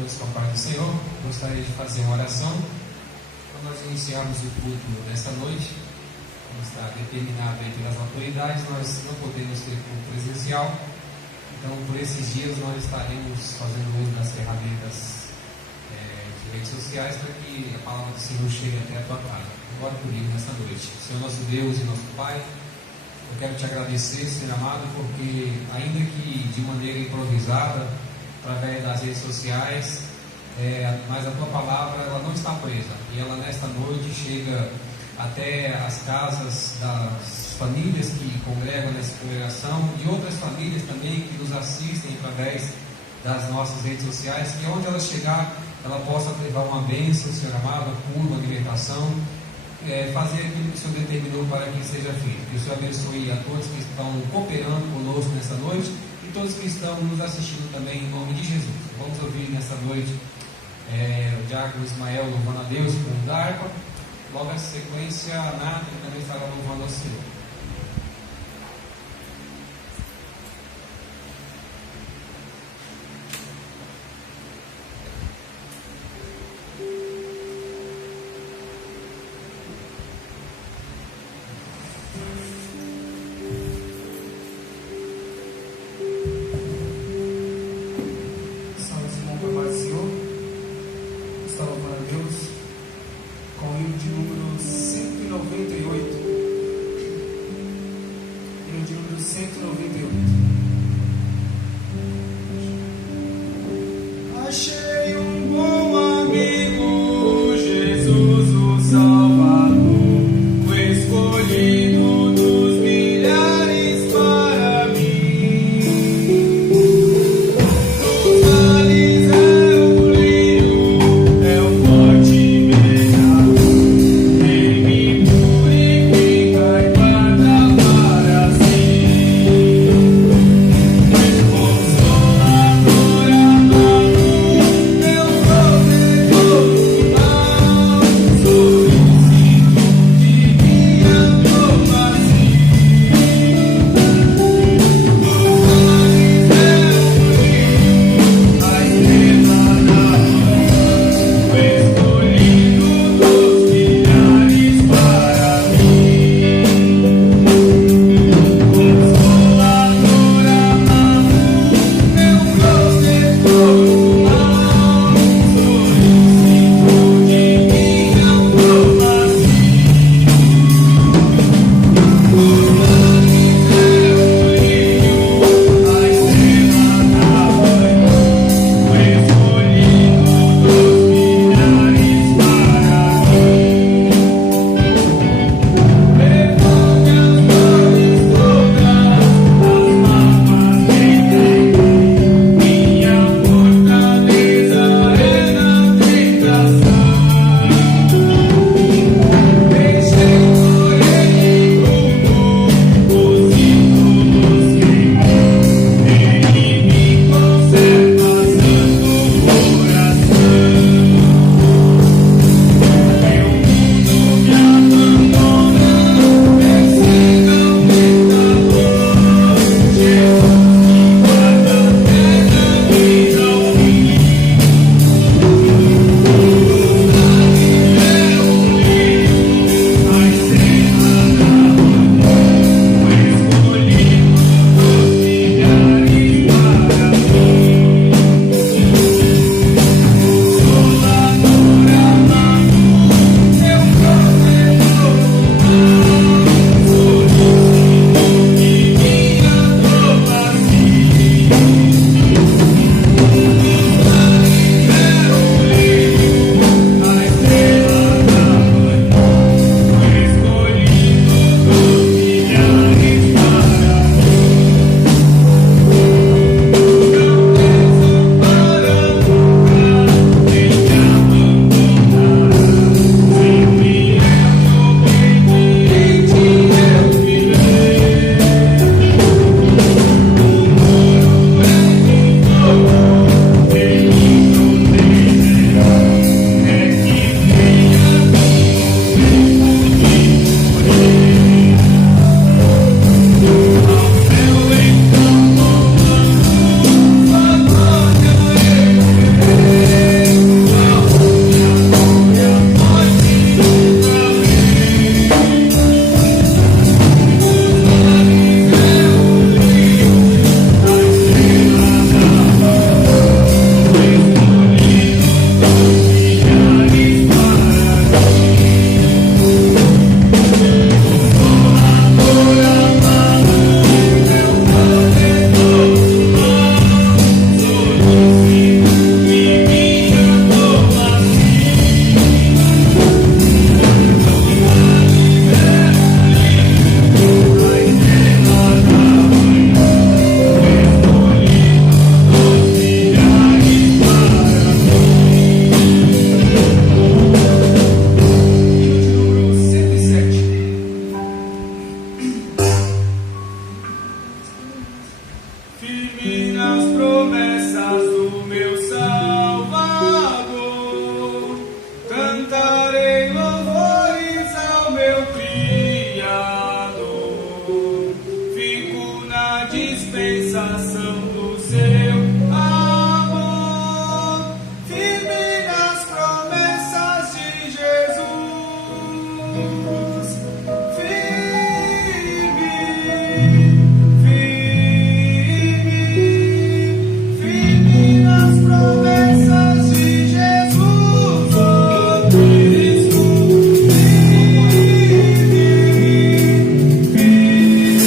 todos com a paz do Senhor. Gostaria de fazer uma oração para nós iniciarmos o culto nesta noite. Como está determinado aí pelas autoridades, nós não podemos ter culto presencial. Então, por esses dias, nós estaremos fazendo uso das ferramentas de redes sociais para que a palavra do Senhor chegue até a tua casa. Ora comigo nesta noite. Senhor nosso Deus e nosso Pai, eu quero te agradecer, Senhor amado, porque ainda que de maneira improvisada, através das redes sociais, mas a tua palavra ela não está presa, e ela nesta noite chega até as casas das famílias que congregam nessa congregação e outras famílias também que nos assistem através das nossas redes sociais, que onde ela chegar, ela possa levar uma bênção, Senhor amado, cura, uma libertação, fazer aquilo que o Senhor determinou para que seja feito. Que o Senhor abençoe a todos que estão cooperando conosco nessa noite e todos que estão nos assistindo também, em nome de Jesus. Vamos ouvir nessa noite o diácono Ismael louvando a Deus com o harpa. Logo a sequência, a Nata também estará louvando ao Senhor. Consolador amado, firme nas promessas do meu Salvador. Cantarei louvores ao meu Criador. Fico na dispensação do seu amor, firme nas promessas de Jesus. Firme, firme nas promessas de Jesus, oh Cristo. Firme, firme.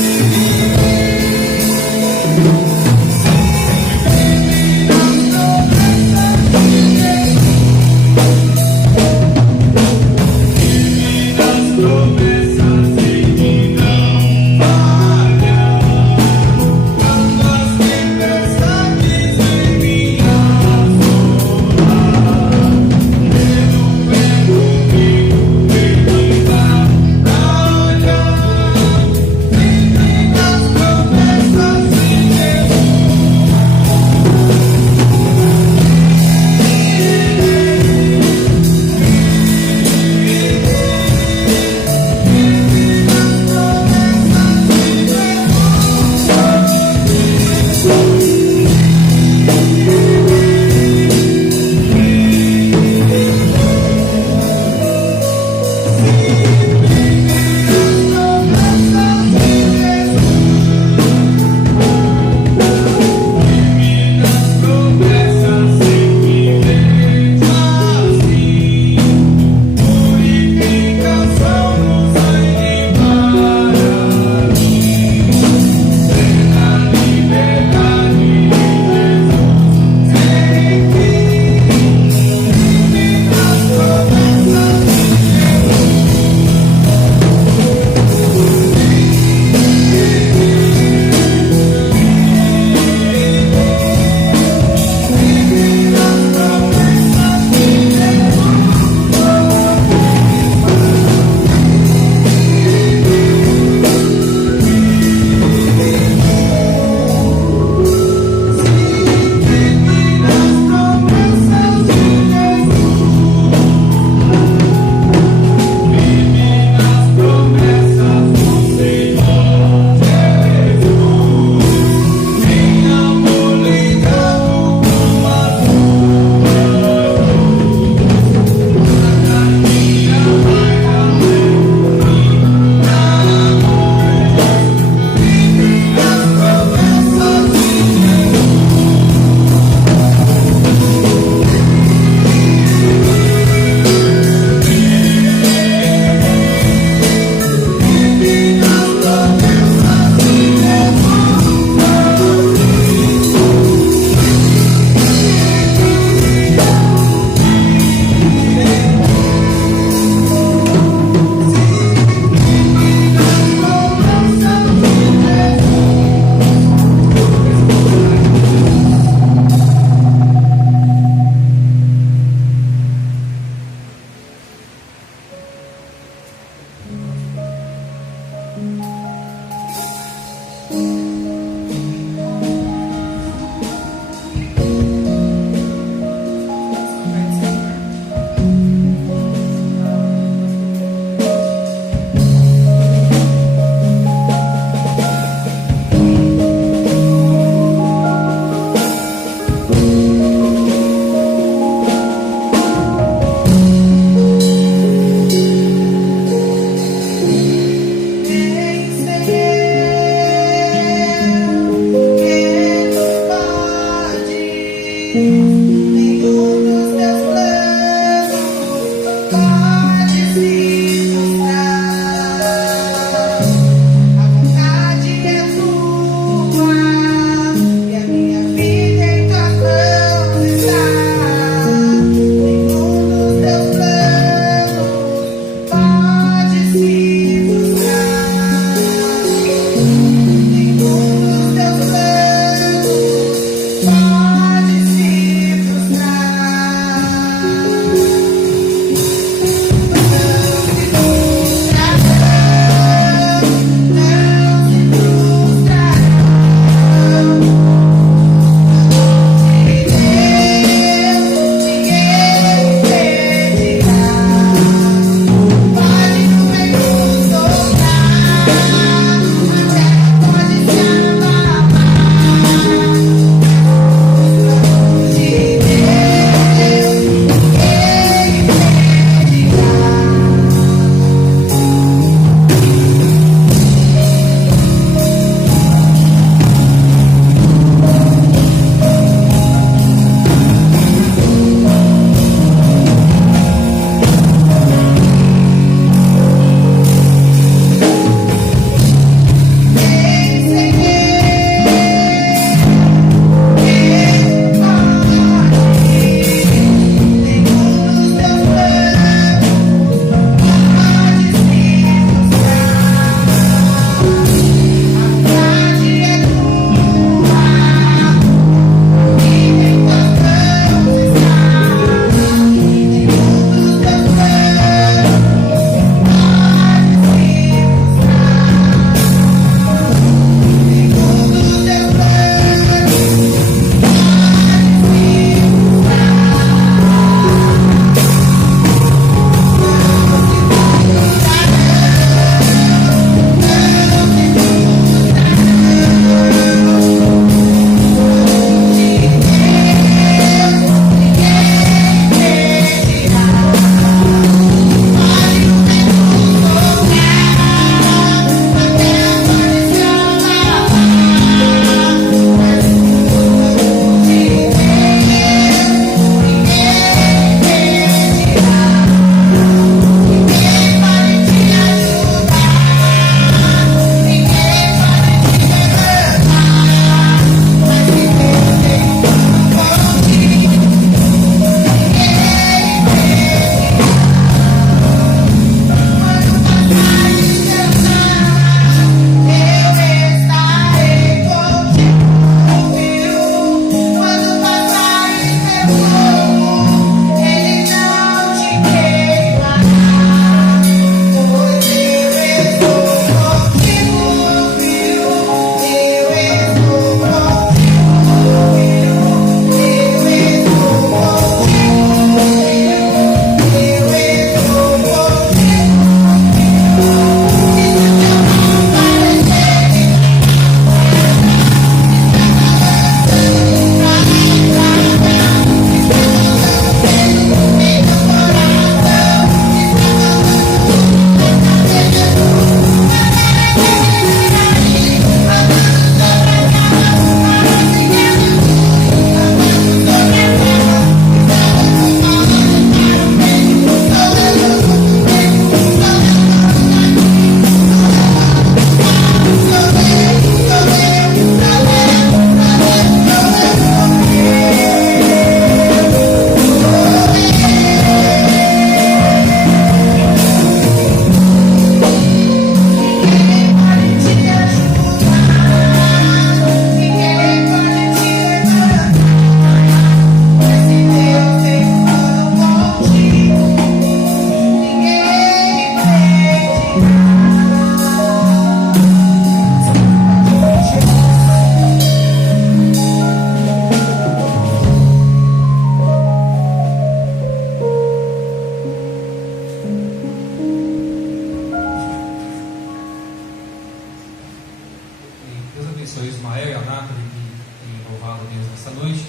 abençoe Ismael e a Nathalie que tem louvado a Deus nesta noite.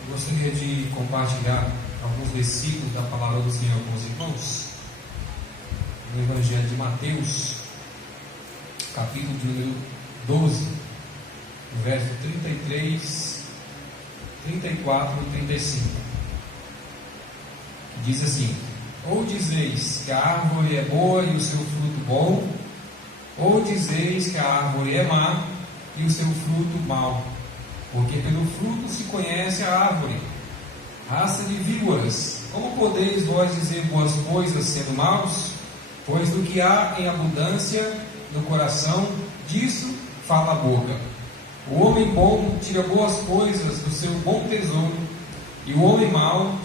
Eu gostaria de compartilhar alguns versículos da palavra do Senhor com os irmãos. No Evangelho de Mateus, capítulo de número 12, no verso 33, 34 e 35. Diz assim: ou dizeis que a árvore é boa e o seu fruto bom, ou dizeis que a árvore é má e o seu fruto mau, porque pelo fruto se conhece a árvore. Raça de víboras, como podeis vós dizer boas coisas sendo maus? Pois do que há em abundância no coração, disso fala a boca. O homem bom tira boas coisas do seu bom tesouro, e o homem mau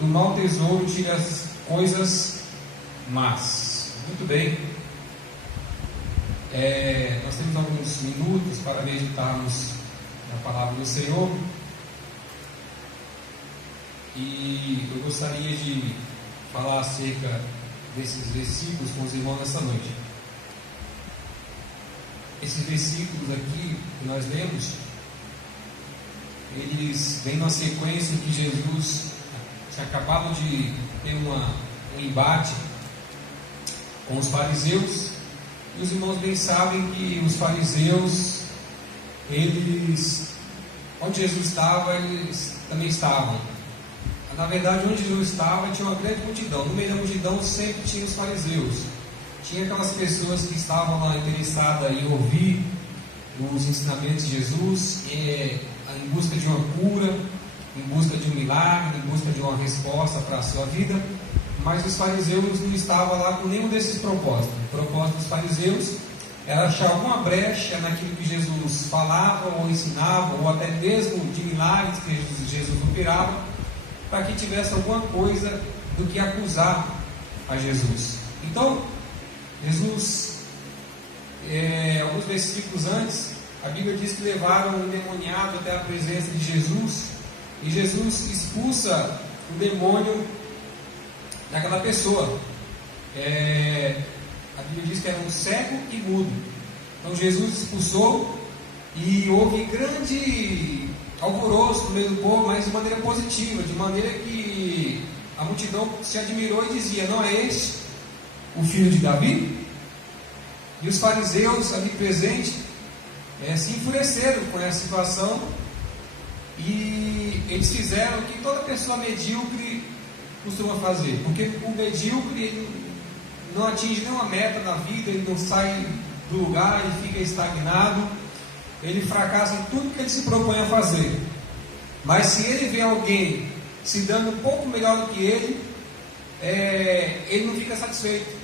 do mau tesouro tira as coisas más. Muito bem. Nós temos alguns minutos para meditarmos na palavra do Senhor, e eu gostaria de falar acerca desses versículos com os irmãos nessa noite. Esses versículos aqui que nós lemos, eles vêm na sequência em que Jesus tinha acabado de ter um embate com os fariseus, e os irmãos bem sabem que os fariseus, onde Jesus estava, eles também estavam. Na verdade, onde Jesus estava, tinha uma grande multidão. No meio da multidão sempre tinha os fariseus. Tinha aquelas pessoas que estavam lá interessadas em ouvir os ensinamentos de Jesus, em busca de uma cura, em busca de um milagre, em busca de uma resposta para a sua vida. Mas os fariseus não estavam lá com nenhum desses propósitos. O propósito dos fariseus era achar alguma brecha naquilo que Jesus falava ou ensinava, ou até mesmo de milagres que Jesus operava, para que tivesse alguma coisa do que acusar a Jesus. Então, Jesus, alguns versículos antes, a Bíblia diz que levaram um endemoniado até a presença de Jesus, e Jesus expulsa o demônio daquela pessoa. A Bíblia diz que era um cego e mudo. Então Jesus expulsou, e houve grande alvoroço no meio do povo, mas de maneira positiva, de maneira que a multidão se admirou e dizia: não é este o filho de Davi? E os fariseus ali presentes se enfureceram com essa situação, e eles fizeram o que toda pessoa medíocre costuma fazer, porque o medíocre ele não atinge nenhuma meta na vida, ele não sai do lugar, ele fica estagnado, ele fracassa em tudo que ele se propõe a fazer. Mas se ele vê alguém se dando um pouco melhor do que ele não fica satisfeito.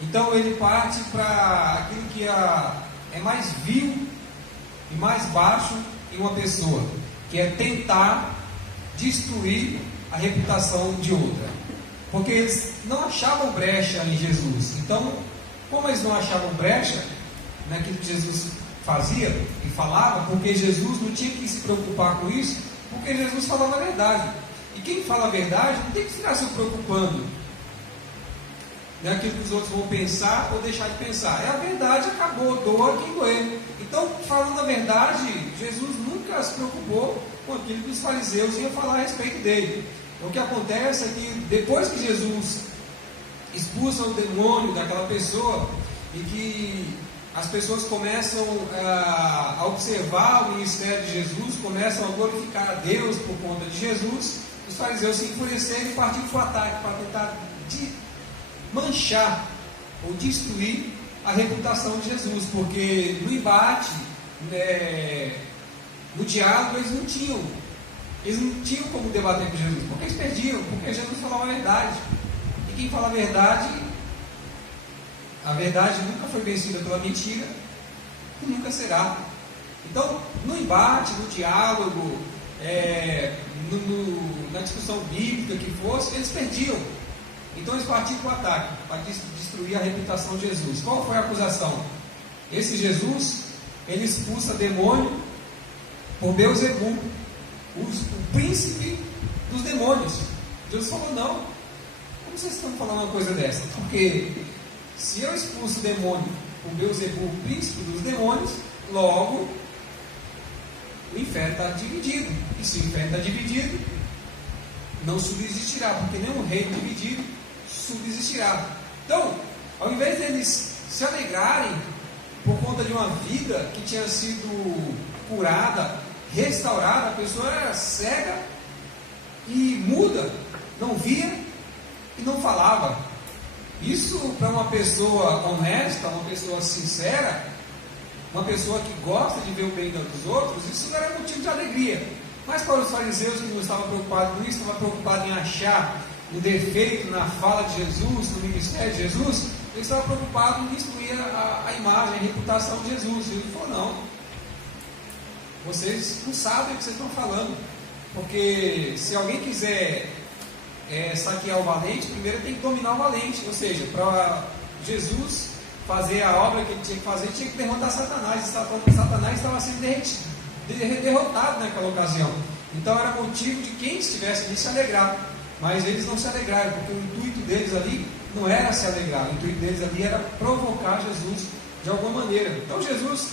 Então ele parte para aquilo que é mais vil e mais baixo em uma pessoa, que é tentar destruir a reputação de outra, porque eles não achavam brecha em Jesus. Então, como eles não achavam brecha naquilo que Jesus fazia e falava, porque Jesus não tinha que se preocupar com isso, porque Jesus falava a verdade, e quem fala a verdade não tem que ficar se preocupando naquilo que os outros vão pensar ou deixar de pensar. É a verdade, acabou, doa quem doer. Então, falando a verdade, Jesus nunca se preocupou com aquilo que os fariseus iam falar a respeito dele. O que acontece é que depois que Jesus expulsa o demônio daquela pessoa, e que as pessoas começam a observar o ministério de Jesus, começam a glorificar a Deus por conta de Jesus, os fariseus se enfureceram e partiram para o ataque, para tentar manchar ou destruir a reputação de Jesus, porque no embate, no diálogo, eles não tinham como debater com Jesus, porque eles perdiam, porque Jesus falava a verdade, e quem fala a verdade nunca foi vencida pela mentira e nunca será. Então, no embate, no diálogo, na discussão bíblica que fosse, eles perdiam. Então eles partiram para o ataque, para destruir a reputação de Jesus. Qual foi a acusação? Esse Jesus, ele expulsa demônio por Beelzebul, o príncipe dos demônios. Jesus falou: não, como vocês estão falando uma coisa dessa? Porque se eu expulso o demônio por Beelzebul, o príncipe dos demônios, logo o inferno está dividido. E se o inferno está dividido, não subsistirá, porque nenhum reino dividido subsistirá. Então, ao invés deles se alegrarem por conta de uma vida que tinha sido curada, restaurada, a pessoa era cega e muda, não via e não falava. Isso, para uma pessoa honesta, uma pessoa sincera, uma pessoa que gosta de ver o bem dos outros, isso não era motivo de alegria. Mas para os fariseus, que não estavam preocupados com isso, estavam preocupados em achar um defeito na fala de Jesus, no ministério de Jesus, eles estavam preocupados em destruir a imagem, a reputação de Jesus. E ele falou: não, vocês não sabem o que vocês estão falando, porque se alguém quiser saquear o valente, primeiro tem que dominar o valente. Ou seja, para Jesus fazer a obra que ele tinha que fazer, ele tinha que derrotar Satanás. E Satanás estava sendo derrotado naquela ocasião. Então era motivo de quem estivesse ali se alegrar. Mas eles não se alegraram, porque o intuito deles ali não era se alegrar. O intuito deles ali era provocar Jesus de alguma maneira. Então Jesus,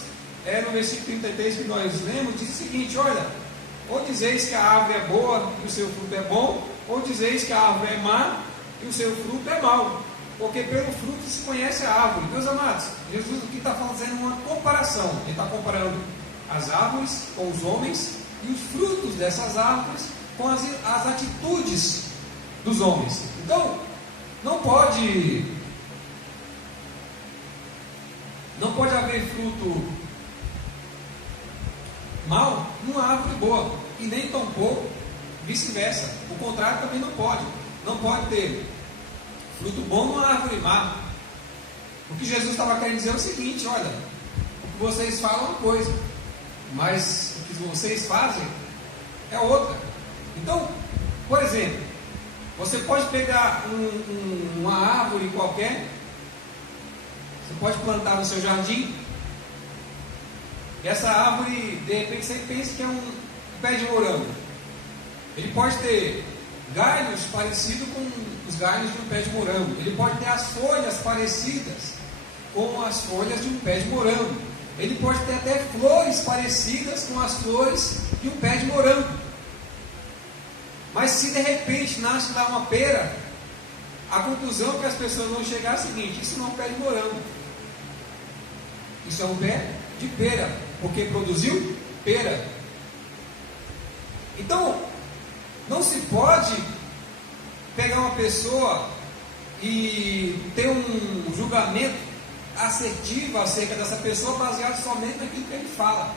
no versículo 33 que nós lemos, diz o seguinte: olha, ou dizeis que a árvore é boa e o seu fruto é bom, ou dizeis que a árvore é má e o seu fruto é mau, porque pelo fruto se conhece a árvore. Meus amados, Jesus aqui está fazendo uma comparação. Ele está comparando as árvores com os homens e os frutos dessas árvores com as atitudes dos homens. Então, não pode haver fruto mau numa árvore boa, e nem tampouco vice-versa. O contrário também não pode. Não pode ter fruto bom numa árvore má. O que Jesus estava querendo dizer é o seguinte: olha, o que vocês falam é uma coisa, mas o que vocês fazem é outra. Então, por exemplo, você pode pegar uma árvore qualquer, você pode plantar no seu jardim, e essa árvore, de repente, você pensa que é um pé de morango. Ele pode ter galhos parecidos com os galhos de um pé de morango. Ele pode ter as folhas parecidas com as folhas de um pé de morango. Ele pode ter até flores parecidas com as flores de um pé de morango. Mas se de repente nasce lá uma pera, a conclusão que as pessoas vão chegar é a seguinte: isso não é um pé de morango, isso é um pé de pera, porque produziu pera. Então, não se pode pegar uma pessoa e ter um julgamento assertivo acerca dessa pessoa baseado somente naquilo que ele fala.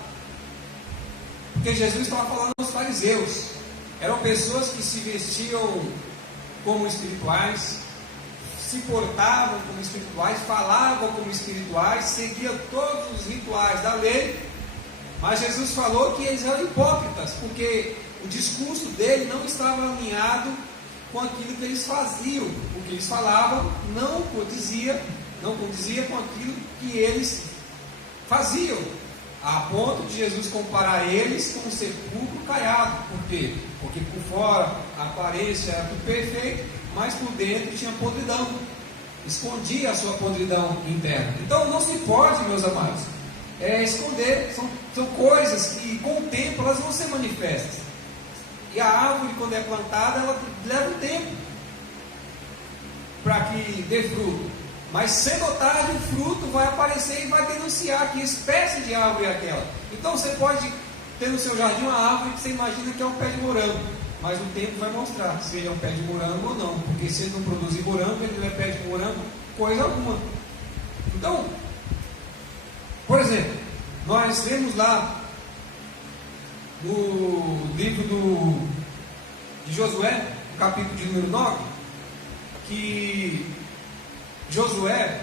Porque Jesus estava falando aos fariseus. Eram pessoas que se vestiam como espirituais, se portavam como espirituais, falavam como espirituais, seguiam todos os rituais da lei. Mas Jesus falou que eles eram hipócritas, porque o discurso dele não estava alinhado com aquilo que eles faziam. O que eles falavam não condizia com aquilo que eles faziam, a ponto de Jesus comparar eles com um sepulcro caiado. Por quê? Porque por fora a aparência era tudo perfeito, mas por dentro tinha podridão, escondia a sua podridão interna. Então não se pode, meus amados, esconder. São coisas que com o tempo elas vão ser manifestas. E a árvore, quando é plantada, ela leva um tempo para que dê fruto. Mas cedo ou tarde o fruto vai aparecer e vai denunciar que espécie de árvore é aquela. Então você pode ter no seu jardim uma árvore que você imagina que é um pé de morango, mas o tempo vai mostrar se ele é um pé de morango ou não. Porque se ele não produzir morango, ele não é pé de morango coisa alguma. Então, por exemplo, nós vemos lá no livro de Josué, no capítulo de número 9, que Josué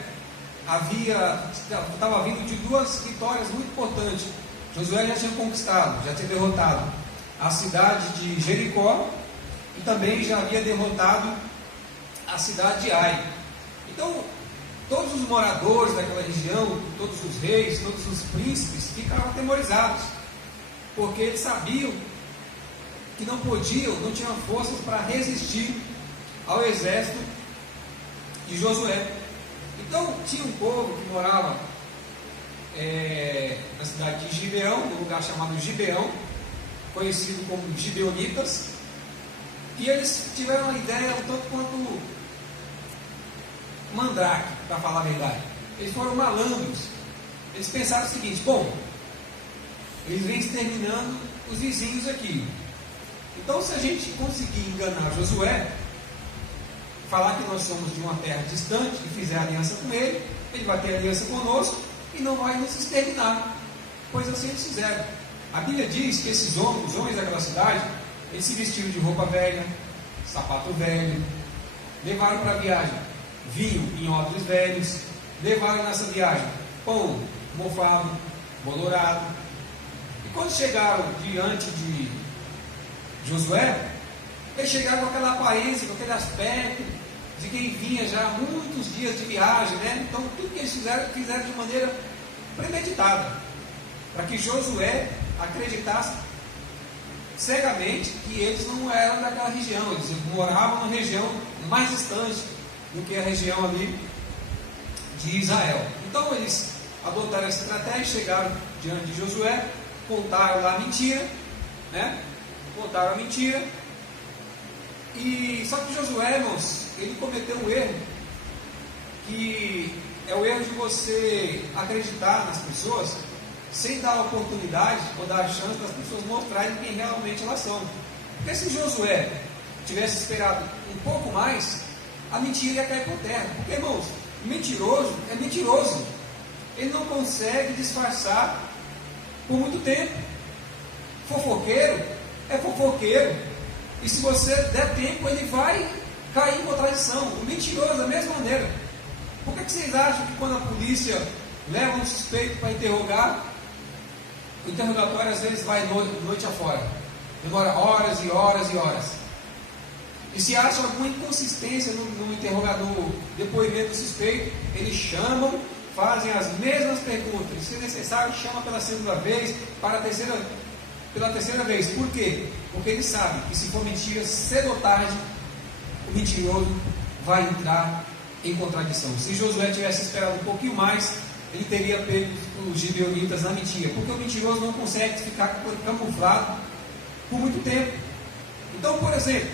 estava vindo de duas vitórias muito importantes. Josué já tinha conquistado, já tinha derrotado a cidade de Jericó e também já havia derrotado a cidade de Ai. Então, todos os moradores daquela região, todos os reis, todos os príncipes ficaram atemorizados, porque eles sabiam que não tinham forças para resistir ao exército de Josué. Então tinha um povo que morava na cidade de Gibeão, num lugar chamado Gibeão, conhecido como Gibeonitas, e eles tiveram uma ideia um tanto quanto mandrake, para falar a verdade. Eles foram malandros. Eles pensaram o seguinte: bom, eles vêm exterminando os vizinhos aqui, então se a gente conseguir enganar Josué, falar que nós somos de uma terra distante e fizer aliança com ele, ele vai ter aliança conosco e não vai nos exterminar. Pois assim eles fizeram. A Bíblia diz que esses homens, os homens daquela cidade, eles se vestiram de roupa velha, sapato velho, levaram para a viagem vinho em odres velhos, levaram nessa viagem pão mofado, bolorado. E quando chegaram diante de Josué, eles chegaram com aquela aparência, com aquele aspecto de quem vinha já há muitos dias de viagem, né? Então tudo que eles fizeram de maneira premeditada, para que Josué acreditasse cegamente que eles não eram daquela região, eles moravam numa região mais distante do que a região ali de Israel. Então eles adotaram essa estratégia, chegaram diante de Josué, contaram lá a mentira, né? Contaram a mentira. E só que Josué, irmãos, ele cometeu um erro, que é o erro de você acreditar nas pessoas sem dar a oportunidade ou dar a chance das pessoas mostrarem quem realmente elas são. Porque se Josué tivesse esperado um pouco mais, a mentira ia cair por terra. Porque, irmãos, mentiroso é mentiroso. Ele não consegue disfarçar por muito tempo. Fofoqueiro é fofoqueiro. E se você der tempo, ele vai cair em contradição. O mentiroso, da mesma maneira. Por que vocês acham que quando a polícia leva um suspeito para interrogar, o interrogatório às vezes vai noite afora? Demora horas e horas e horas. E se acha alguma inconsistência no interrogador, depoimento do suspeito, eles chamam, fazem as mesmas perguntas. Se necessário, chama pela segunda vez, pela terceira vez. Por quê? Porque eles sabem que se for mentira, cedo ou tarde, o mentiroso vai entrar em contradição. Se Josué tivesse esperado um pouquinho mais, ele teria pego os gibeonitas na mentira. Porque o mentiroso não consegue ficar camuflado por muito tempo. Então, por exemplo,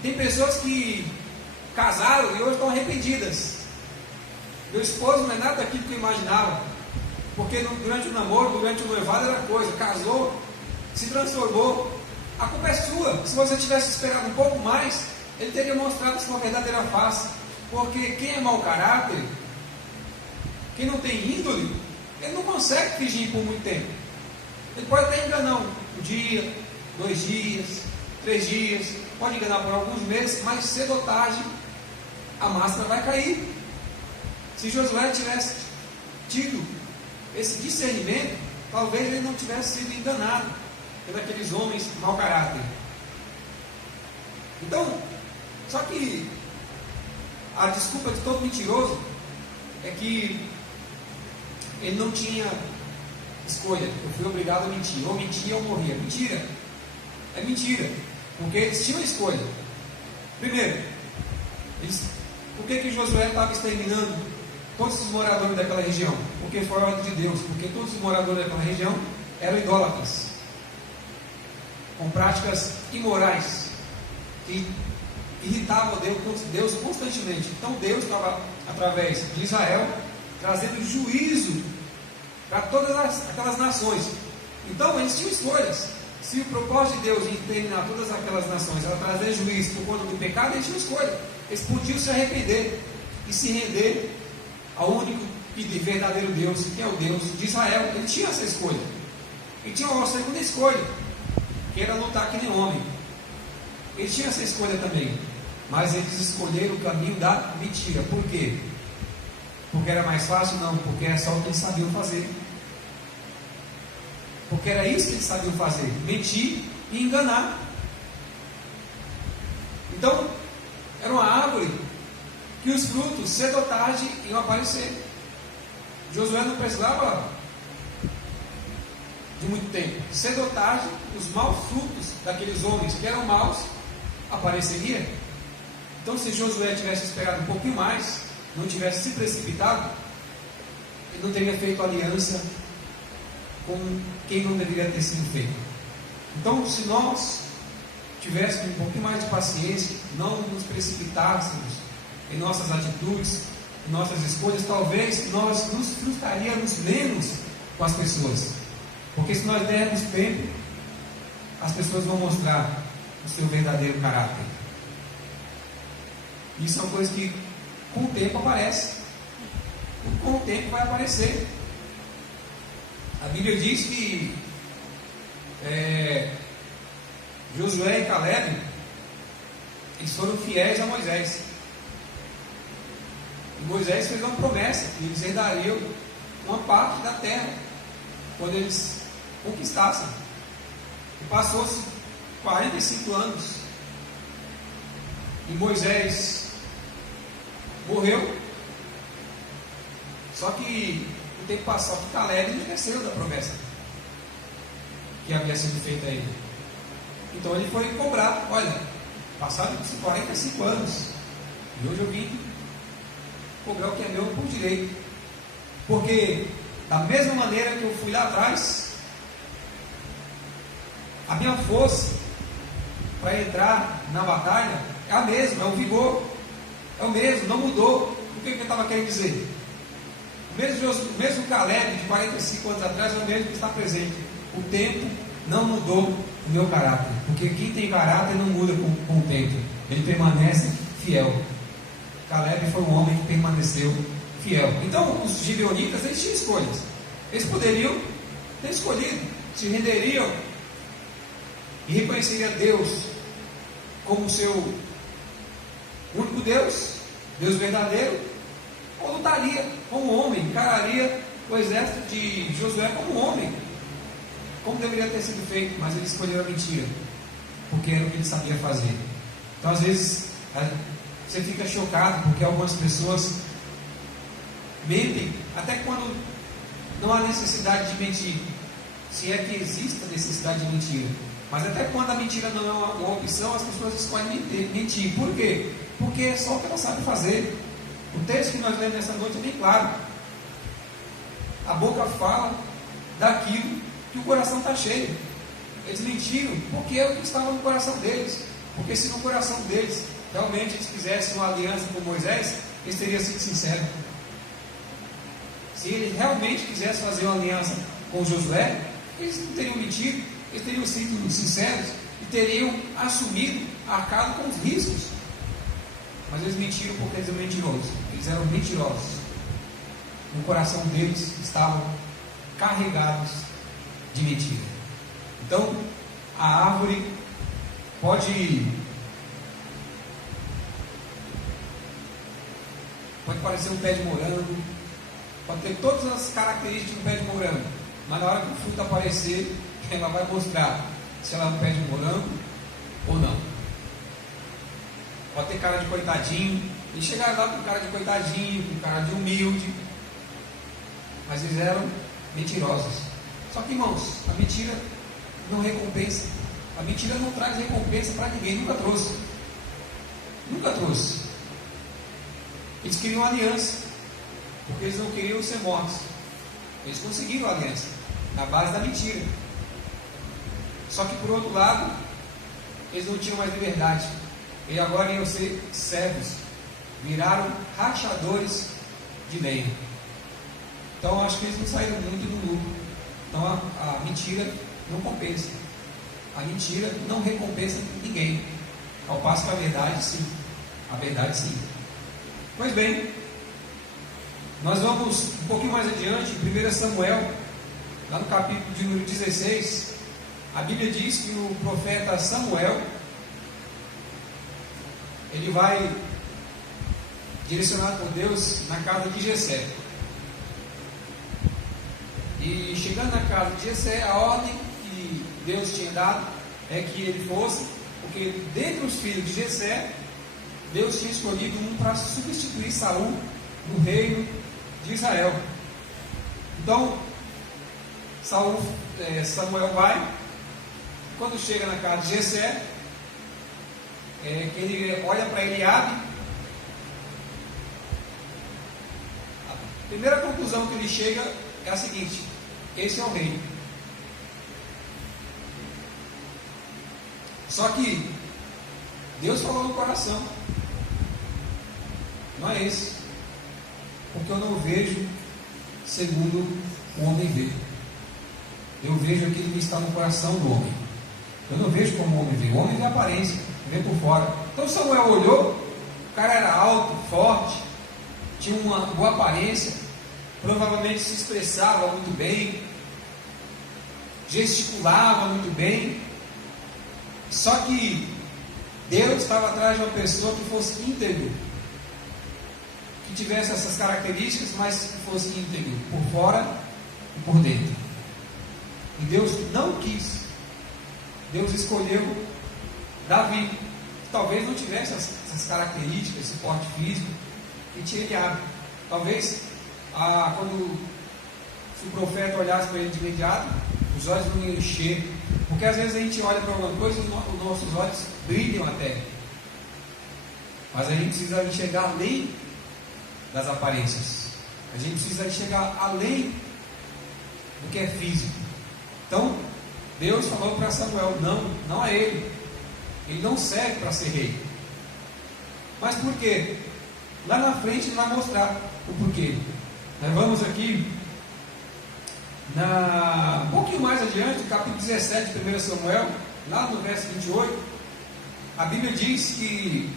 tem pessoas que casaram e hoje estão arrependidas. Meu esposo não é nada daquilo que eu imaginava. Porque durante o namoro, durante o noivado era coisa. Casou, se transformou. A culpa é sua. Se você tivesse esperado um pouco mais, ele teria mostrado sua verdadeira face. Porque quem é mau caráter, quem não tem índole, ele não consegue fingir por muito tempo. Ele pode até enganar um dia, 2 dias, 3 dias, pode enganar por alguns meses, mas cedo ou tarde a máscara vai cair. Se Josué tivesse tido esse discernimento, talvez ele não tivesse sido enganado por aqueles homens mau caráter. Então, só que a desculpa de todo mentiroso é que ele não tinha escolha. Eu fui obrigado a mentir, ou mentia ou morria. Mentira, é mentira, porque eles tinham escolha. Primeiro, por que Josué estava exterminando todos os moradores daquela região? Porque foi a ordem de Deus. Porque todos os moradores daquela região eram idólatras, com práticas imorais, que irritavam Deus constantemente. Então Deus estava, através de Israel, trazendo juízo para todas aquelas nações. Então eles tinham escolhas. Se o propósito de Deus em terminar todas aquelas nações era trazer juízo por conta do pecado, eles tinham escolha. Eles podiam se arrepender e se render ao único e verdadeiro Deus, que é o Deus de Israel. Ele tinha essa escolha. E tinha uma segunda escolha, que era lutar que nem homem. Eles tinham essa escolha também, mas eles escolheram o caminho da mentira. Por quê? Porque era mais fácil? Não, porque era só o que eles sabiam fazer. Porque era isso que eles sabiam fazer: mentir e enganar. Então, era uma árvore que os frutos, cedo ou tarde, iam aparecer. Josué não precisava de muito tempo. Cedo ou tarde, os maus frutos daqueles homens que eram maus apareceria. Então, se Josué tivesse esperado um pouquinho mais, não tivesse se precipitado, ele não teria feito aliança com quem não deveria ter sido feito. Então, se nós tivéssemos um pouquinho mais de paciência, não nos precipitássemos em nossas atitudes, em nossas escolhas, talvez nós nos frustraríamos menos com as pessoas. Porque se nós dermos tempo, as pessoas vão mostrar o seu verdadeiro caráter. Isso é uma coisa que com o tempo aparece. Com o tempo vai aparecer. A Bíblia diz que Josué e Caleb, eles foram fiéis a Moisés. E Moisés fez uma promessa que eles herdariam uma parte da terra quando eles conquistassem. E passou-se 45 anos e Moisés morreu. Só que o tempo passou, que Caleb não esqueceu da promessa que havia sido feita a ele. Então ele foi cobrar: olha, passaram 45 anos e hoje eu vim cobrar o que é meu por direito. Porque da mesma maneira que eu fui lá atrás, a minha força para entrar na batalha é a mesma, é o vigor, é o mesmo, não mudou. O que eu estava querendo dizer? O mesmo Caleb de 45 anos atrás é o mesmo que está presente. O tempo não mudou o meu caráter, porque quem tem caráter não muda com o tempo, ele permanece fiel. Caleb foi um homem que permaneceu fiel. Então os gibeonitas, eles tinham escolhas. Eles poderiam ter escolhido, se renderiam e reconheceria Deus como seu único Deus, Deus verdadeiro, ou lutaria como homem, encararia o exército de Josué como homem, como deveria ter sido feito, mas ele escolheu a mentira, porque era o que ele sabia fazer. Então às vezes você fica chocado porque algumas pessoas mentem até quando não há necessidade de mentir, se é que existe a necessidade de mentira. Mas até quando a mentira não é uma opção, as pessoas escolhem mentir. Por quê? Porque é só o que elas sabem fazer. O texto que nós lemos nessa noite é bem claro. A boca fala daquilo que o coração está cheio. Eles mentiram porque é o que estava no coração deles. Porque se no coração deles realmente eles quisessem uma aliança com Moisés, eles teriam sido sinceros. Se eles realmente quisessem fazer uma aliança com Josué, eles não teriam mentido, eles teriam sido sinceros e teriam assumido, arcado com os riscos. Mas eles mentiram porque eles eram mentirosos. Eles eram mentirosos. No coração deles estavam carregados de mentira. Então, a árvore pode parecer um pé de morango, pode ter todas as características de um pé de morango, mas na hora que o fruto aparecer, ela vai mostrar se ela é um pé de morango ou não. Pode ter cara de coitadinho, e chegar lá com cara de coitadinho, com cara de humilde, mas eles eram mentirosos. Só que, irmãos, a mentira não recompensa. A mentira não traz recompensa para ninguém, nunca trouxe. Nunca trouxe. Eles queriam aliança, porque eles não queriam ser mortos. Eles conseguiram a aliança, na base da mentira. Só que por outro lado, eles não tinham mais liberdade. E agora iam ser servos. Viraram rachadores de lenha. Então acho que eles não saíram muito do lucro. Então a mentira não compensa. A mentira não recompensa ninguém. Ao passo que a verdade sim. A verdade sim. Pois bem, nós vamos um pouquinho mais adiante, em 1 Samuel, lá no capítulo de número 16, a Bíblia diz que o profeta Samuel, ele vai direcionado por Deus na casa de Jessé. E chegando na casa de Jessé, a ordem que Deus tinha dado é que ele fosse, porque dentre os filhos de Jessé, Deus tinha escolhido um para substituir Saul no reino de Israel. Então, Samuel vai. Quando chega na casa de Jessé, que ele olha para Eliabe A primeira conclusão que ele chega é a seguinte: esse é o rei. Só que Deus falou no coração: não é esse, porque eu não vejo segundo o homem vê. Eu vejo aquilo que está no coração do homem. Eu não vejo como o homem vê. O homem vê a aparência, vê por fora. Então Samuel olhou, o cara era alto, forte, tinha uma boa aparência, provavelmente se expressava muito bem, gesticulava muito bem. Só que Deus estava atrás de uma pessoa que fosse íntegro, que tivesse essas características, mas que fosse íntegro por fora e por dentro. E Deus não quis. Deus escolheu Davi, que talvez não tivesse essas características, esse porte físico que tinha Eliabe. Talvez quando o profeta olhasse para ele de imediato, os olhos não iam encher, porque às vezes a gente olha para alguma coisa e os nossos olhos brilham até, mas a gente precisa enxergar além das aparências, a gente precisa enxergar além do que é físico. Então Deus falou para Samuel: não é ele não serve para ser rei. Mas por quê? Lá na frente ele vai mostrar o porquê. Nós vamos aqui um pouquinho mais adiante, no capítulo 17 de 1 Samuel, lá no verso 28, a Bíblia diz que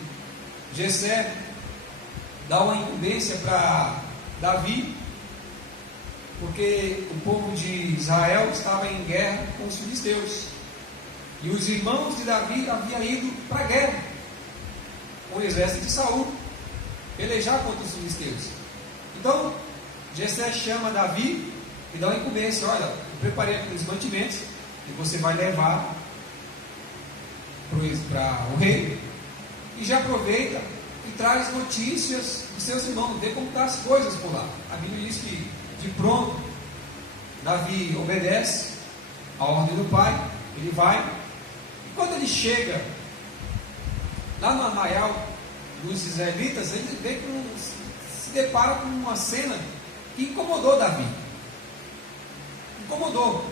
Jessé dá uma incumbência para Davi, porque o povo de Israel estava em guerra com os filisteus, e os irmãos de Davi haviam ido para a guerra com o exército de Saul, pelejar contra os filisteus. Então Jessé chama Davi e dá uma incumbência: olha, eu preparei aqueles mantimentos e você vai levar para o rei, e já aproveita e traz notícias de seus irmãos, vê como estão as coisas por lá. A Bíblia diz que de pronto Davi obedece a ordem do pai, ele vai, e quando ele chega lá no arraial dos israelitas, ele se depara com uma cena que incomodou Davi. Incomodou,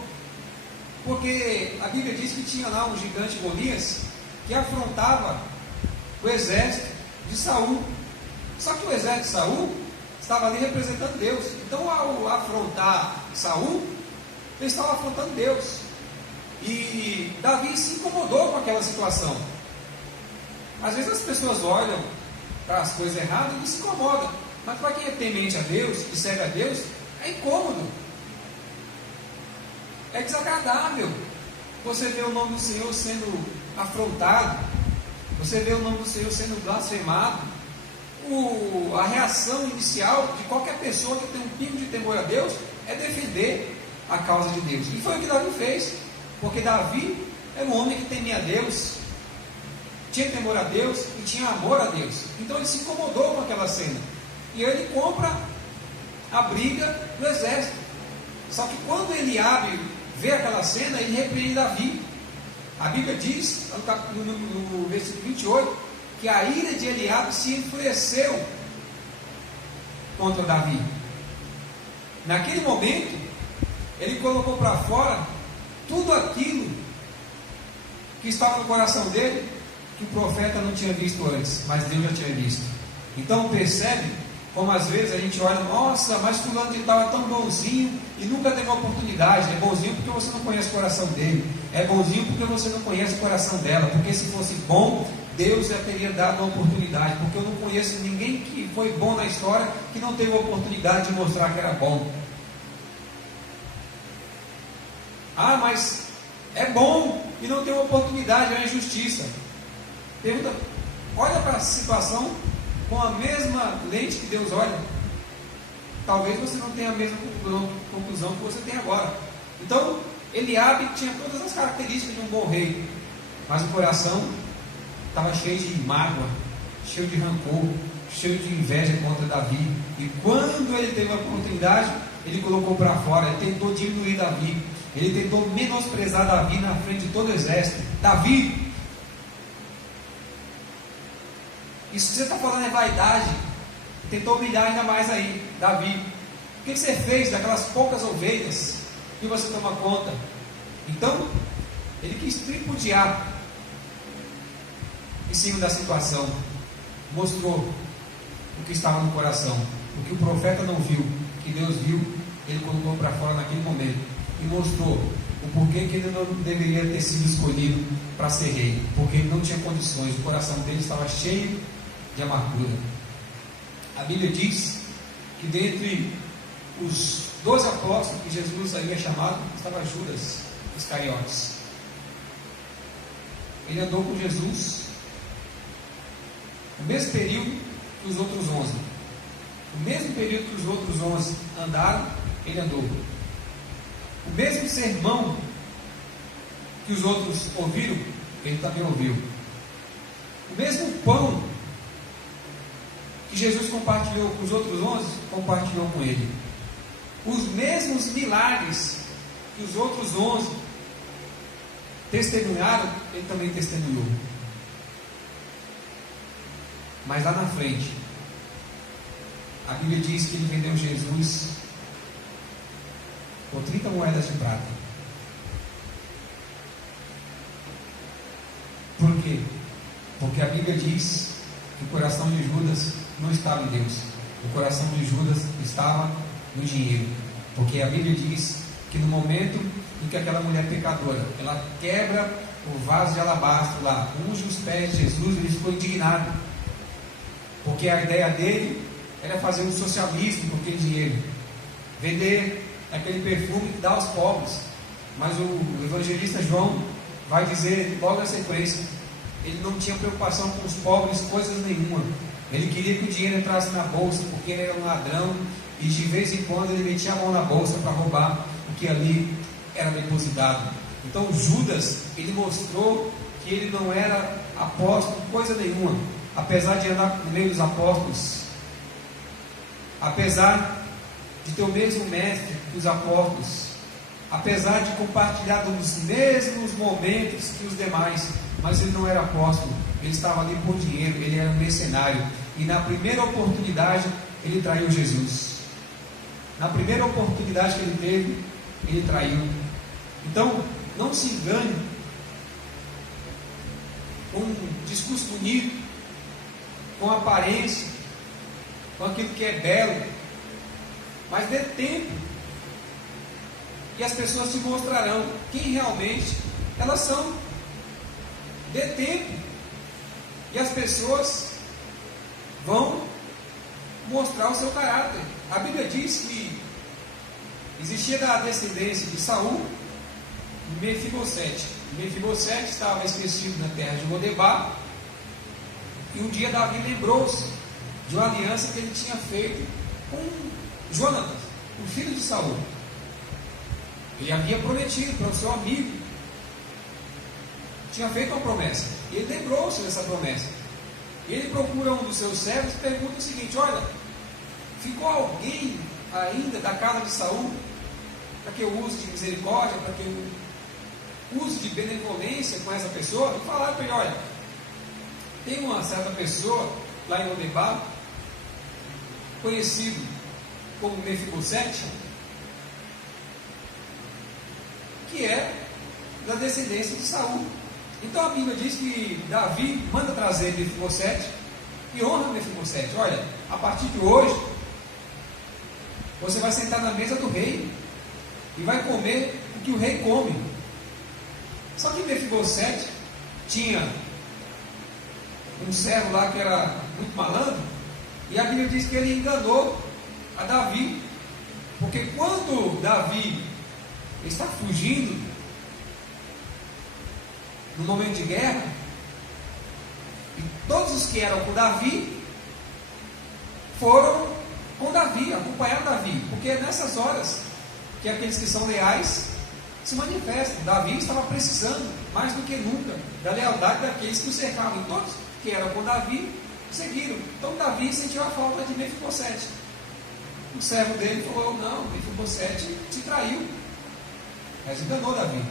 porque a Bíblia diz que tinha lá um gigante Golias que afrontava o exército de Saul. Só que o exército de Saul estava ali representando Deus. Então, ao afrontar Saul, ele estava afrontando Deus. E Davi se incomodou com aquela situação. Às vezes as pessoas olham para as coisas erradas e se incomodam. Mas para quem é temente a Deus, que serve a Deus, é incômodo. É desagradável. Você vê o nome do Senhor sendo afrontado, você vê o nome do Senhor sendo blasfemado. A reação inicial de qualquer pessoa que tem um pingo de temor a Deus é defender a causa de Deus. E foi o que Davi fez, porque Davi era um homem que temia a Deus, tinha temor a Deus e tinha amor a Deus. Então ele se incomodou com aquela cena, e ele compra a briga do exército. Só que quando Eliabe vê aquela cena, ele repreende Davi. A Bíblia diz, no versículo 28, que a ira de Eliabe se enfureceu contra Davi. Naquele momento, ele colocou para fora tudo aquilo que estava no coração dele, que o profeta não tinha visto antes, mas Deus já tinha visto. Então percebe como às vezes a gente olha: nossa, mas fulano de tal é tão bonzinho e nunca teve uma oportunidade. É bonzinho porque você não conhece o coração dele, é bonzinho porque você não conhece o coração dela, porque se fosse bom, Deus já teria dado uma oportunidade, porque eu não conheço ninguém que foi bom na história que não teve a oportunidade de mostrar que era bom. Ah, mas é bom e não tem uma oportunidade, é uma injustiça. Pergunta, olha para a situação com a mesma lente que Deus olha. Talvez você não tenha a mesma conclusão que você tem agora. Então, Eliabe tinha todas as características de um bom rei, mas o coração estava cheio de mágoa, cheio de rancor, cheio de inveja contra Davi. E quando ele teve a oportunidade, ele colocou para fora, ele tentou diminuir Davi, ele tentou menosprezar Davi na frente de todo o exército. Davi, isso que você está falando é vaidade. Tentou humilhar ainda mais aí Davi. O que você fez daquelas poucas ovelhas que você toma conta? Então, ele quis tripudiar em cima da situação, mostrou o que estava no coração, o que o profeta não viu, que Deus viu, ele colocou para fora naquele momento, e mostrou o porquê que ele não deveria ter sido escolhido para ser rei, porque ele não tinha condições, o coração dele estava cheio de amargura. A Bíblia diz que dentre os 12 apóstolos que Jesus havia chamado, estava Judas Iscariotes. Ele andou com Jesus no mesmo período que os outros 11. No mesmo período que os outros 11 andaram, ele andou. O mesmo sermão que os outros ouviram, ele também ouviu. O mesmo pão que Jesus compartilhou com os outros 11, compartilhou com ele. Os mesmos milagres que os outros 11 testemunharam, ele também testemunhou. Mas lá na frente, a Bíblia diz que ele vendeu Jesus por 30 moedas de prata. Por quê? Porque a Bíblia diz que o coração de Judas não estava em Deus. O coração de Judas estava no dinheiro. Porque a Bíblia diz que no momento em que aquela mulher pecadora, ela quebra o vaso de alabastro lá, unge os pés de Jesus, ele ficou indignado. Porque a ideia dele era fazer um socialismo com aquele dinheiro, vender aquele perfume que dá aos pobres. Mas o evangelista João vai dizer logo na sequência, ele não tinha preocupação com os pobres, coisas nenhuma. Ele queria que o dinheiro entrasse na bolsa, porque ele era um ladrão, e de vez em quando ele metia a mão na bolsa para roubar o que ali era depositado. Então Judas, ele mostrou que ele não era apóstolo, coisa nenhuma. Apesar de andar no meio dos apóstolos, apesar de ter o mesmo mestre que os apóstolos, apesar de compartilhar dos mesmos momentos que os demais, mas ele não era apóstolo, ele estava ali por dinheiro, ele era um mercenário, e na primeira oportunidade ele traiu Jesus. Na primeira oportunidade que ele teve, ele traiu. Então, não se engane com um discurso bonito, com aparência, com aquilo que é belo, mas dê tempo e as pessoas se mostrarão quem realmente elas são. Dê tempo e as pessoas vão mostrar o seu caráter. A Bíblia diz que existia da descendência de Saul Mefibosete. Mefibosete estava esquecido na terra de Lodebar, e um dia Davi lembrou-se de uma aliança que ele tinha feito com Jonatas, o filho de Saul. Ele havia prometido para o seu amigo, tinha feito uma promessa, e ele lembrou-se dessa promessa. E ele procura um dos seus servos e pergunta o seguinte: olha, ficou alguém ainda da casa de Saul para que eu use de misericórdia, para que eu use de benevolência com essa pessoa? E falaram para ele: olha, tem uma certa pessoa lá em Lodebar, conhecido como Mefibosete, que é da descendência de Saul. Então a Bíblia diz que Davi manda trazer Mefibosete e honra Mefibosete. Olha, a partir de hoje você vai sentar na mesa do rei e vai comer o que o rei come. Só que Mefibosete tinha um servo lá que era muito malandro, e a Bíblia diz que ele enganou a Davi, porque quando Davi está fugindo no momento de guerra, e todos os que eram com Davi foram com Davi, acompanharam Davi, porque é nessas horas que aqueles que são leais se manifestam. Davi estava precisando mais do que nunca da lealdade daqueles que o cercavam, e todos que eram com Davi seguiram. Então Davi sentiu a falta de Mefibosete. O servo dele falou: não, Mefibosete te traiu, mas enganou Davi.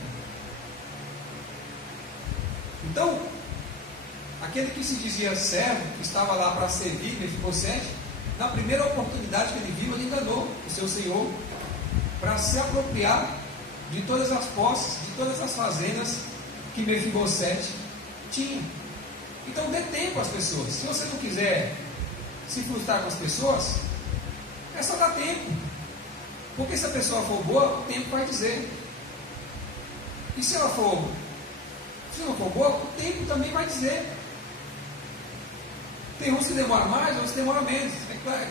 Então, aquele que se dizia servo, que estava lá para servir Mefibosete, na primeira oportunidade que ele viu, ele enganou o seu senhor para se apropriar de todas as posses, de todas as fazendas que Mefibosete tinha. Então dê tempo às pessoas. Se você não quiser se frustrar com as pessoas, é só dar tempo. Porque se a pessoa for boa, o tempo vai dizer. E se ela não for boa, o tempo também vai dizer. Tem uns que demoram mais, outros que demoram menos.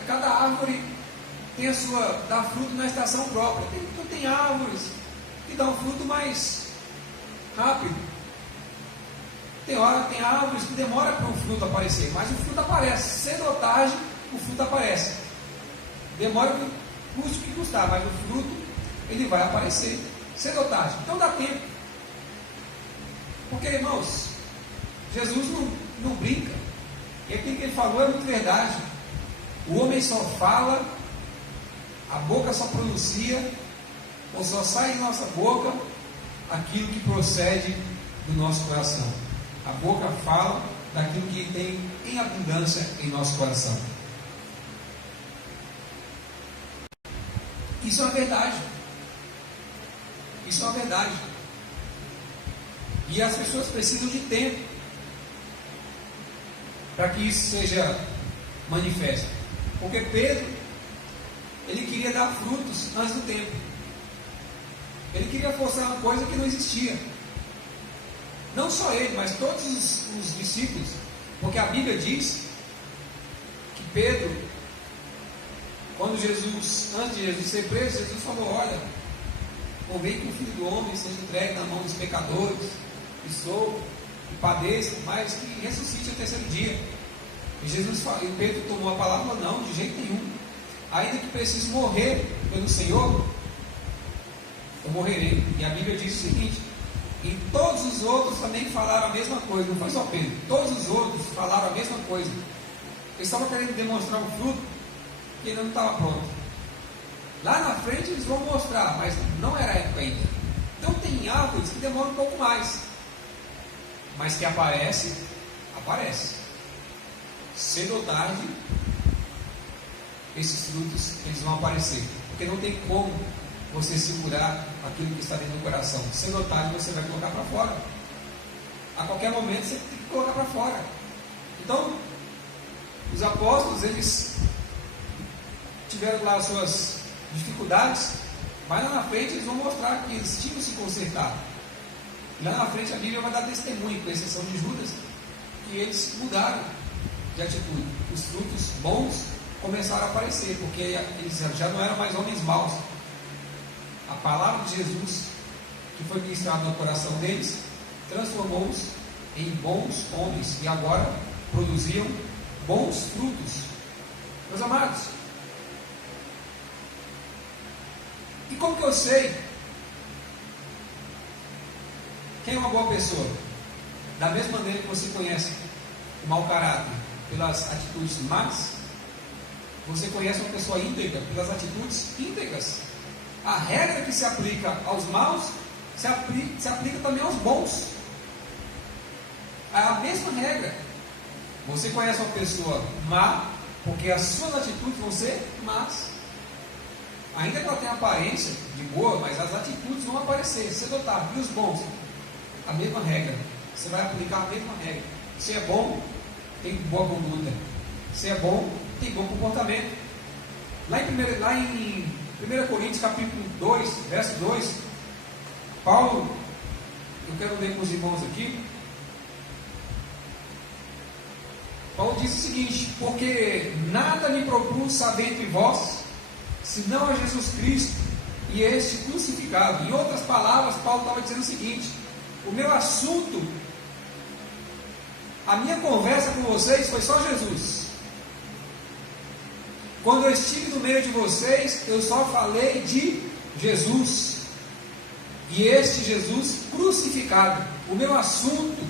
Cada árvore tem dá fruto na estação própria. Então tem árvores que dão fruto mais rápido. Tem árvores que demoram para o fruto aparecer, mas o fruto aparece. Cedo ou tarde, o fruto aparece. Demora custe o que custar, mas o fruto ele vai aparecer cedo ou tarde. Então dá tempo. Porque, irmãos, Jesus não brinca. E aquilo que ele falou é muito verdade. O homem só fala, a boca só pronuncia, ou só sai de nossa boca aquilo que procede do nosso coração. A boca fala daquilo que tem em abundância em nosso coração. Isso é uma verdade. Isso é uma verdade. E as pessoas precisam de tempo para que isso seja manifesto. Porque Pedro, ele queria dar frutos antes do tempo. Ele queria forçar uma coisa que não existia. Não só ele, mas todos os discípulos. Porque a Bíblia diz que Pedro, antes de Jesus ser preso, Jesus falou: olha, convém que o Filho do Homem seja entregue na mão dos pecadores, que sofra, que padeça, mas que ressuscite ao terceiro dia. E Pedro tomou a palavra e falou: não, de jeito nenhum. Ainda que preciso morrer pelo Senhor, eu morrerei. E a Bíblia diz o seguinte: e todos os outros também falaram a mesma coisa. Não foi só Pedro, todos os outros falaram a mesma coisa. Eles estavam querendo demonstrar um fruto que ainda não estava pronto. Lá na frente eles vão mostrar, mas não era época ainda. Então tem árvores que demoram um pouco mais, mas que aparece. Cedo ou tarde, esses frutos eles vão aparecer. Porque não tem como você segurar aquilo que está dentro do coração. Cedo ou tarde você vai colocar para fora. A qualquer momento você tem que colocar para fora. Então, os apóstolos, eles tiveram lá as suas dificuldades, mas lá na frente eles vão mostrar que eles tinham se consertado. E lá na frente a Bíblia vai dar testemunho, com exceção de Judas, que eles mudaram de atitude. Os frutos bons começaram a aparecer, porque eles já não eram mais homens maus. A palavra de Jesus, que foi ministrada no coração deles, transformou-os em bons homens, e agora produziam bons frutos. Meus amados, e como que eu sei quem é uma boa pessoa? Da mesma maneira que você conhece o mau caráter pelas atitudes más, você conhece uma pessoa íntegra pelas atitudes íntegras. A regra que se aplica aos maus se aplica também aos bons. É a mesma regra. Você conhece uma pessoa má porque as suas atitudes vão ser más. Ainda que ela tenha aparência de boa, mas as atitudes vão aparecer, cedo ou tarde. E os bons? A mesma regra. Você vai aplicar a mesma regra. Se é bom, tem boa conduta. Se é bom, tem bom comportamento. Lá em 1 Coríntios capítulo 2, verso 2, Paulo, eu quero ler com os irmãos aqui. Paulo diz o seguinte: porque nada me propus saber entre vós, senão a Jesus Cristo e este crucificado. Em outras palavras, Paulo estava dizendo o seguinte: o meu assunto, a minha conversa com vocês foi só Jesus. Quando eu estive no meio de vocês, eu só falei de Jesus. E este Jesus crucificado. O meu assunto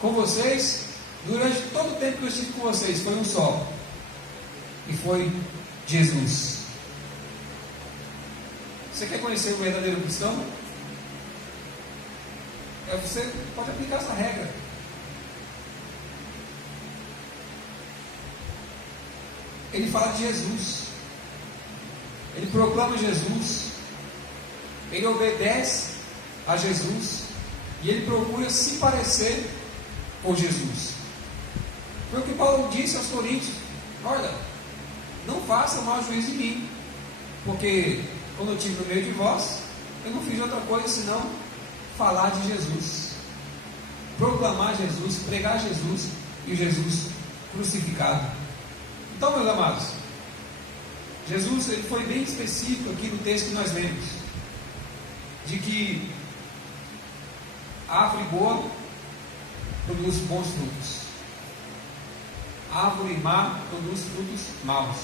com vocês, durante todo o tempo que eu estive com vocês, foi um só. E foi Jesus. Você quer conhecer o verdadeiro cristão? Você pode aplicar essa regra. ele fala de Jesus, ele proclama Jesus, ele obedece a Jesus e ele procura se parecer com Jesus. Foi o que Paulo disse aos Coríntios: olha, não faça mau juízo de mim, porque quando eu estive no meio de vós, eu não fiz outra coisa senão falar de Jesus, proclamar Jesus, pregar Jesus e Jesus crucificado. Então, meus amados, Jesus ele foi bem específico aqui no texto que nós lemos, de que a árvore boa produz bons frutos, a árvore má produz frutos maus,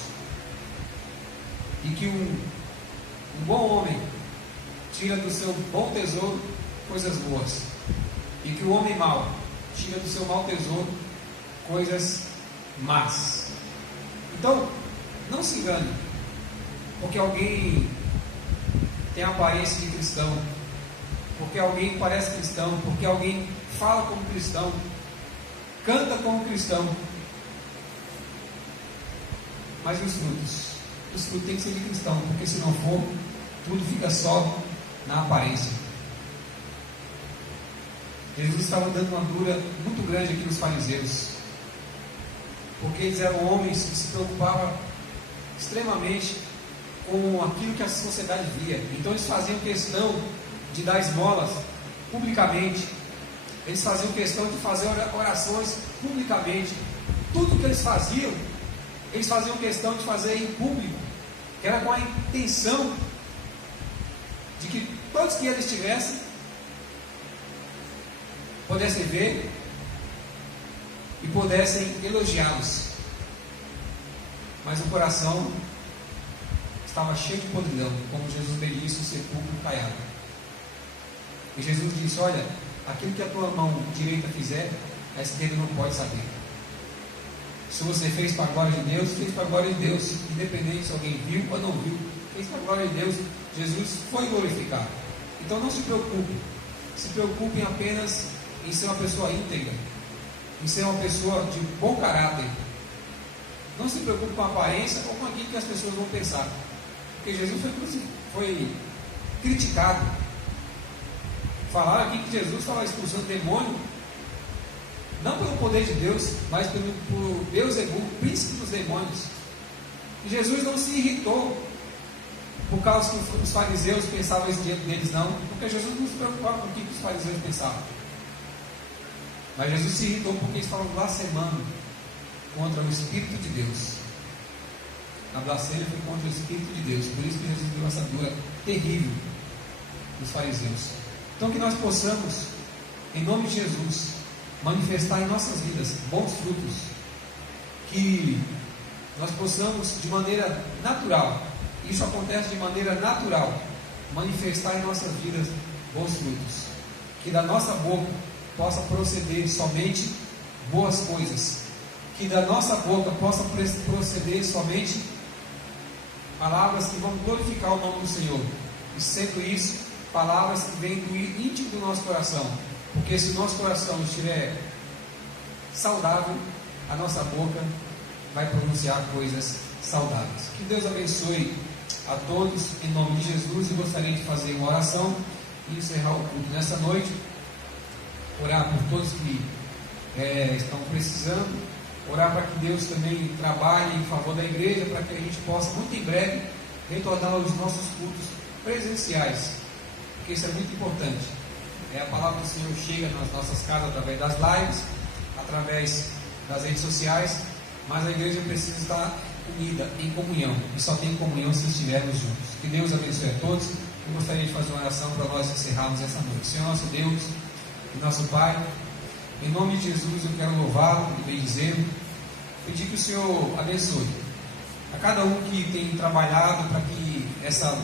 e que um bom homem tira do seu bom tesouro coisas boas, e que o homem mau tira do seu mau tesouro coisas más. Então, não se engane, porque alguém tem a aparência de cristão, porque alguém parece cristão, porque alguém fala como cristão, canta como cristão, mas os frutos têm que ser de cristão, porque se não for, tudo fica só na aparência. Jesus estava dando uma dura muito grande aqui nos fariseus, porque eles eram homens que se preocupavam extremamente com aquilo que a sociedade via. Então eles faziam questão de dar esmolas publicamente, eles faziam questão de fazer orações publicamente. Tudo que eles faziam questão de fazer em público, que era com a intenção de que todos que eles tivessem pudessem ver e pudessem elogiá-los, mas o coração estava cheio de podridão, como Jesus bem disse, o sepulcro caiado. E Jesus disse: olha, aquilo que a tua mão direita fizer, essa dele não pode saber. Se você fez para a glória de Deus, fez para a glória de Deus, independente se alguém viu ou não viu, fez para a glória de Deus. Jesus foi glorificado. Então não se preocupem apenas em ser uma pessoa íntegra, em ser uma pessoa de bom caráter. Não se preocupe com a aparência ou com aquilo que as pessoas vão pensar, porque Jesus foi criticado. Falaram aqui que Jesus estava expulsando demônio, não pelo poder de Deus, mas por Beelzebul, príncipe dos demônios. E Jesus não se irritou por causa que os fariseus pensavam isso diante deles, não, porque Jesus não se preocupava com o que os fariseus pensavam. Mas Jesus se irritou porque eles estavam blasfemando contra o Espírito de Deus. A blasfêmia foi contra o Espírito de Deus. Por isso que Jesus deu essa dura terrível dos fariseus. Então que nós possamos, em nome de Jesus, manifestar em nossas vidas bons frutos, que nós possamos de maneira natural, isso acontece de maneira natural, manifestar em nossas vidas bons frutos, que da nossa boca possa proceder somente boas coisas, que da nossa boca possa proceder somente palavras que vão glorificar o nome do Senhor, e sendo isso, palavras que vêm do íntimo do nosso coração, porque se o nosso coração estiver saudável, a nossa boca vai pronunciar coisas saudáveis. Que Deus abençoe a todos, em nome de Jesus. E gostaria de fazer uma oração e encerrar o culto nessa noite, orar por todos que estão precisando, orar para que Deus também trabalhe em favor da igreja, para que a gente possa muito em breve retornar aos nossos cultos presenciais, porque isso é muito importante. A palavra do Senhor chega nas nossas casas através das lives, através das redes sociais, mas a igreja precisa estar unida em comunhão, e só tem comunhão se estivermos juntos. Que Deus abençoe a todos. Eu gostaria de fazer uma oração para nós encerrarmos essa noite. Senhor nosso Deus e nosso Pai, em nome de Jesus eu quero louvá-lo e bendizê-lo, pedir que o Senhor abençoe a cada um que tem trabalhado para que essa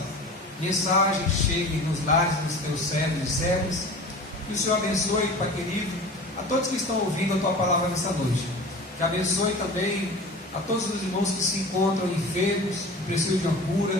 mensagem chegue nos lares dos teus servos e servas. Que o Senhor abençoe, Pai querido, a todos que estão ouvindo a Tua palavra nessa noite. Que abençoe também a todos os irmãos que se encontram enfermos, que precisam de uma cura,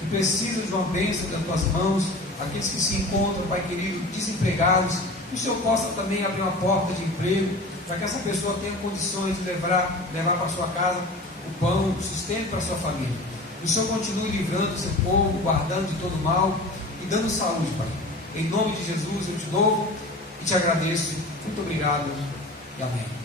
que precisam de uma bênção das Tuas mãos, aqueles que se encontram, Pai querido, desempregados, que o Senhor possa também abrir uma porta de emprego, para que essa pessoa tenha condições de levar para a sua casa o pão, o sustento para a sua família. Que o Senhor continue livrando o seu povo, guardando de todo mal e dando saúde, Pai. Em nome de Jesus eu te louvo e te agradeço. Muito obrigado e amém.